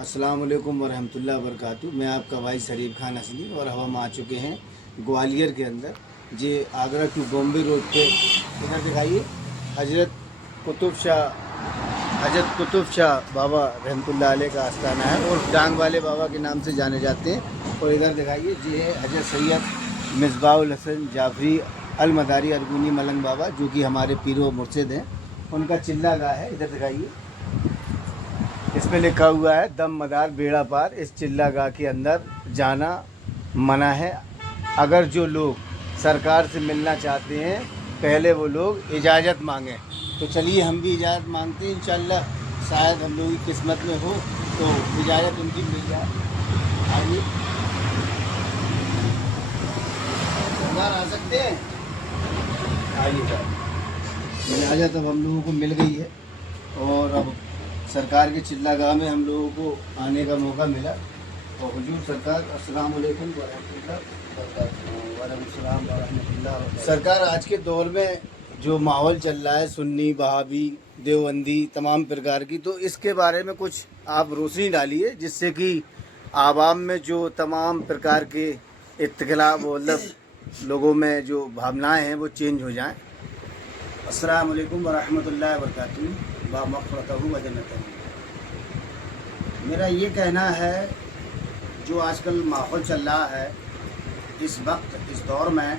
अस्सलाम वालेकुम वरहमतुल्लाहि वबरकातुहू। मैं आपका भाई शरीफ खान असली और हम आ चुके हैं ग्वालियर के अंदर। ये आगरा टू बॉम्बे रोड पे इधर दिखाइए हजरत कुतुब शाह बाबा रहमतुल्लाह अलैह का आस्थाना है और डांग वाले बाबा के नाम से जाने जाते हैं। और इधर दिखाइए ये है हजरत सैयद मिसबाहुल हसन जाफरी अल मदारी अरगुनी मलंग बाबा, जो कि हमारे पीरो मुर्शिद हैं। उनका चिल्ला गाह है। इधर दिखाइए, इसमें लिखा हुआ है दम मदार बेड़ा पार। इस चिल्ला गाह के अंदर जाना मना है। अगर जो लोग सरकार से मिलना चाहते हैं पहले वो लोग इजाज़त मांगें। तो चलिए हम भी इजाज़त मांगते हैं, इंशाअल्लाह शायद हम लोगों की किस्मत में हो तो इजाज़त उनकी मिल जाए। आइए सरकार आ सकते हैं, आइए सर। इजाज़त अब हम लोगों को मिल गई है और अब सरकार के चिल्ला गाह में हम लोगों को आने का मौका मिला। और हुजूर सरकार अस्सलाम वालेकुम वरहमतुल्लाह। सरकार, आज के दौर में जो माहौल चल रहा है सुन्नी वहाबी देवबंदी तमाम प्रकार की, तो इसके बारे में कुछ आप रोशनी डालिए जिससे कि आवाम में जो तमाम प्रकार के इख्तिलाफ मतलब लोगों में जो भावनाएं हैं वो चेंज हो जाएं। अस्सलाम वालेकुम वरहमतुल्लाहि वबरकातुहू व मग़फ़िरतहू व जन्नतहू। मेरा ये कहना है, जो आजकल माहौल चल रहा है इस वक्त इस दौर में,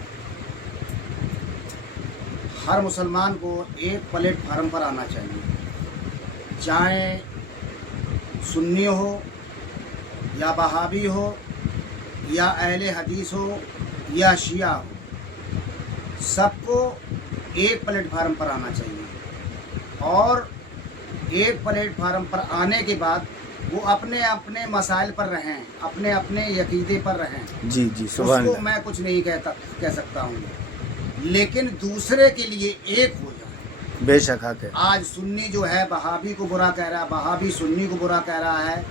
हर मुसलमान को एक प्लेटफार्म पर आना चाहिए। चाहे सुन्नी हो या वहाबी हो या अहले हदीस हो या शिया हो, सबको एक प्लेटफार्म पर आना चाहिए। और एक प्लेटफार्म पर आने के बाद वो अपने अपने मसाइल पर रहें, अपने अपने यकीदे पर रहें। जी जी, सुभान उसको अल्लाह। मैं कुछ नहीं कह सकता हूँ, लेकिन दूसरे के लिए एक हो जाए। बेशक हक है। आज सुन्नी जो है वहाबी को बुरा कह रहा है, वहाबी सुन्नी को बुरा कह रहा है,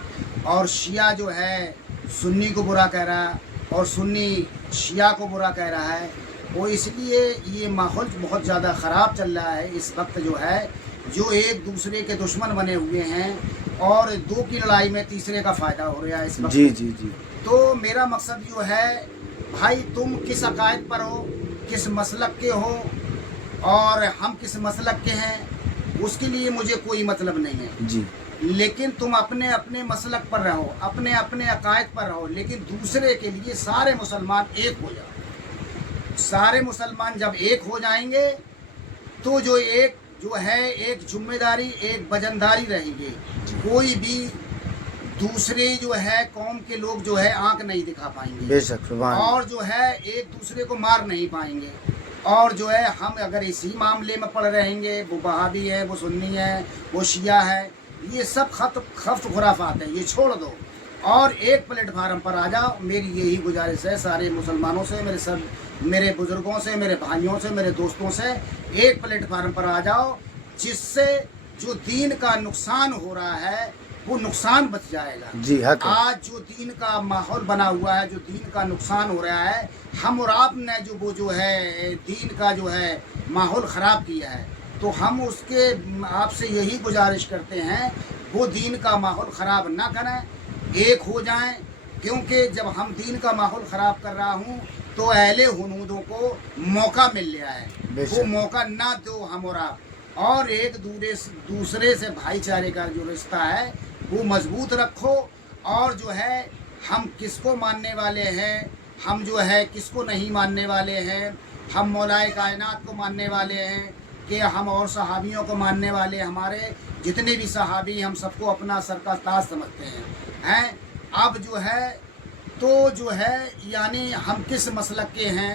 और शिया जो है सुन्नी को बुरा कह रहा है और सुन्नी शिया को बुरा कह रहा है। वो इसलिए ये माहौल बहुत ज़्यादा ख़राब चल रहा है इस वक्त, जो है जो एक दूसरे के दुश्मन बने हुए हैं और दो की लड़ाई में तीसरे का फ़ायदा हो रहा है इस वक्त। जी जी जी। तो मेरा मकसद जो है, भाई तुम किस अकायद पर हो, किस मसलक के हो और हम किस मसलक के हैं, उसके लिए मुझे कोई मतलब नहीं है जी। लेकिन तुम अपने अपने मसलक पर रहो, अपने अपने अकायद पर रहो, लेकिन दूसरे के लिए सारे मुसलमान एक हो जाओ। सारे मुसलमान जब एक हो जाएंगे तो जो है एक जिम्मेदारी, एक वजनदारी रहेगी। कोई भी दूसरे जो है कौम के लोग जो है आंख नहीं दिखा पाएंगे, बेशक सुभान अल्लाह। और जो है एक दूसरे को मार नहीं पाएंगे। और जो है हम अगर इसी मामले में पड़ रहेंगे, वो वहाबी है, वो सुन्नी है, वो शिया है, ये सब खफ्त खुराफात है, ये छोड़ दो और एक प्लेटफार्म पर आ जाओ। मेरी यही गुजारिश है सारे मुसलमानों से, मेरे बुजुर्गों से, मेरे भाइयों से, मेरे दोस्तों से, एक प्लेटफार्म पर आ जाओ, जिससे जो दीन का नुकसान हो रहा है वो नुकसान बच जाएगा। जी हक है। आज जो दीन का माहौल बना हुआ है, जो दीन का नुकसान हो रहा है, हम और आपने जो है दीन का जो है माहौल ख़राब किया है, तो हम उसके आपसे यही गुजारिश करते हैं वो दीन का माहौल ख़राब ना करें, एक हो जाएं। क्योंकि जब हम दीन का माहौल ख़राब कर रहा हूँ तो अहले हुनूदों को मौका मिल गया है, वो मौका ना दो हम और आप। और एक दूसरे से भाईचारे का जो रिश्ता है वो मजबूत रखो। और जो है हम किसको मानने वाले हैं, हम जो है किसको नहीं मानने वाले हैं, हम मौलाए कायनात को मानने वाले हैं कि हम और सहाबियों को मानने वाले, हमारे जितने भी सहाबी हम सबको अपना सर का ताज समझते हैं। अब जो है तो जो है यानी हम किस मसलक के हैं,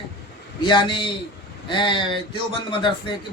यानी देवबंद मदरसे के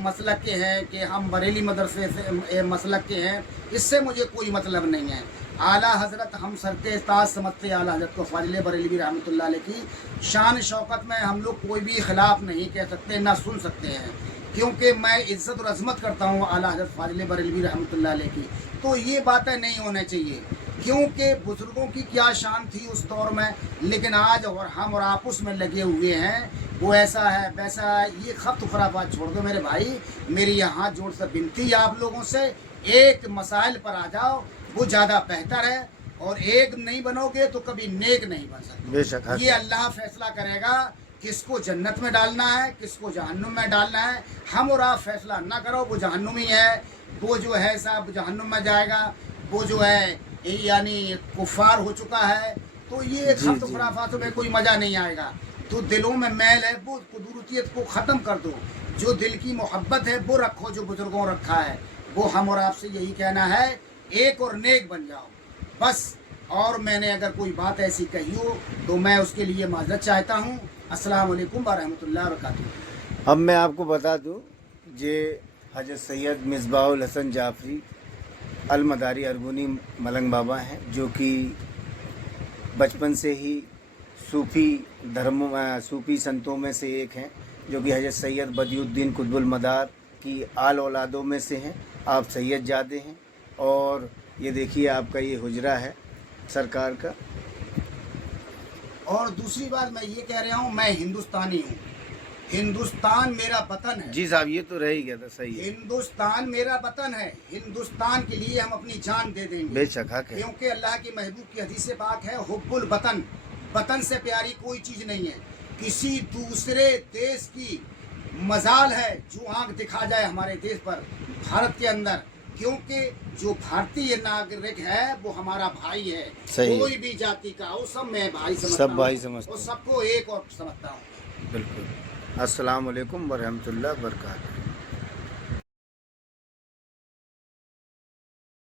मसलक के हैं कि हम बरेली मदरसे से मसलक के हैं, इससे मुझे कोई मतलब नहीं है। आला हज़रत हम सर के ताज समझते आला हज़रत को, फाजिल बरेलवी रहमतुल्लाह अलैह की शान शौकत में हम लोग कोई भी खिलाफ नहीं कह सकते, ना सुन सकते हैं, क्योंकि मैं इज़्ज़त और अज़मत करता हूँ आला हज़रत फाजिल बरेलवी रहमतुल्लाह अलैह की। तो ये बातें नहीं होनी चाहिए, क्योंकि बुज़ुर्गों की क्या शान थी उस दौर में, लेकिन आज और हम और आपस में लगे हुए हैं, वो ऐसा है वैसा है। ये खफ्त खुराफात छोड़ दो मेरे भाई। मेरी यहाँ जोर से विनती है आप लोगों से, एक मसाइल पर आ जाओ वो ज़्यादा बेहतर है। और एक नहीं बनोगे तो कभी नेक नहीं बन सकते। बेशक ये अल्लाह फैसला करेगा किसको जन्नत में डालना है, किसको जहन्नुम में डालना है। हम और आप फैसला ना करो, वो जहन्नुमी है, वो जो है साहब जहन्नुम में जाएगा, वो जो है यानी कुफार हो चुका है। तो ये जी, खफ्त जी। खुराफातों में कोई मज़ा नहीं आएगा। तो दिलों में मैल है वो कुदूरतियत को ख़त्म कर दो, जो दिल की मोहब्बत है वो रखो, जो बुजुर्गों रखा है। वो हम और आपसे यही कहना है, एक और नेक बन जाओ बस। और मैंने अगर कोई बात ऐसी कही हो तो मैं उसके लिए माजरत चाहता हूँ। अस्सलाम वालेकुम व रहमतुल्लाहि व बरकातुहू। अब मैं आपको बता दूं, ये हजरत सैयद मिसबाहुल हसन जाफरी अल मदारी अरगुनी मलंग बाबा हैं, जो कि बचपन से ही सूफ़ी संतों में से एक हैं, जो कि हजरत सैयद बदियुद्दीन कुतुबुल मदार की आल औलादों में से हैं। आप सैयद जादे हैं। और ये देखिए आपका ये हुजरा है सरकार का। और दूसरी बात मैं ये कह रहा हूँ, मैं हिंदुस्तानी हूँ, हिंदुस्तान मेरा वतन है। जी साहब, ये तो रह ही गया था, सही है। हिंदुस्तान मेरा वतन है, हिंदुस्तान के लिए हम अपनी जान दे देंगे। बेशक हक है। क्योंकि अल्लाह के महबूब की हदीस पाक है, हुब्बुल वतन, वतन से प्यारी कोई चीज़ नहीं है। किसी दूसरे देश की मजाल है जो आंख दिखा जाए हमारे देश पर, भारत के अंदर। क्योंकि जो भारतीय नागरिक है वो हमारा भाई है, सही। कोई भी जाति का हो, सब मैं भाई समझता सब हूँ। भाई समझते और हैं। सबको एक और समझता हूँ। बिल्कुल। अस्सलाम वालेकुम व रहमतुल्लाहि व बरकातहू।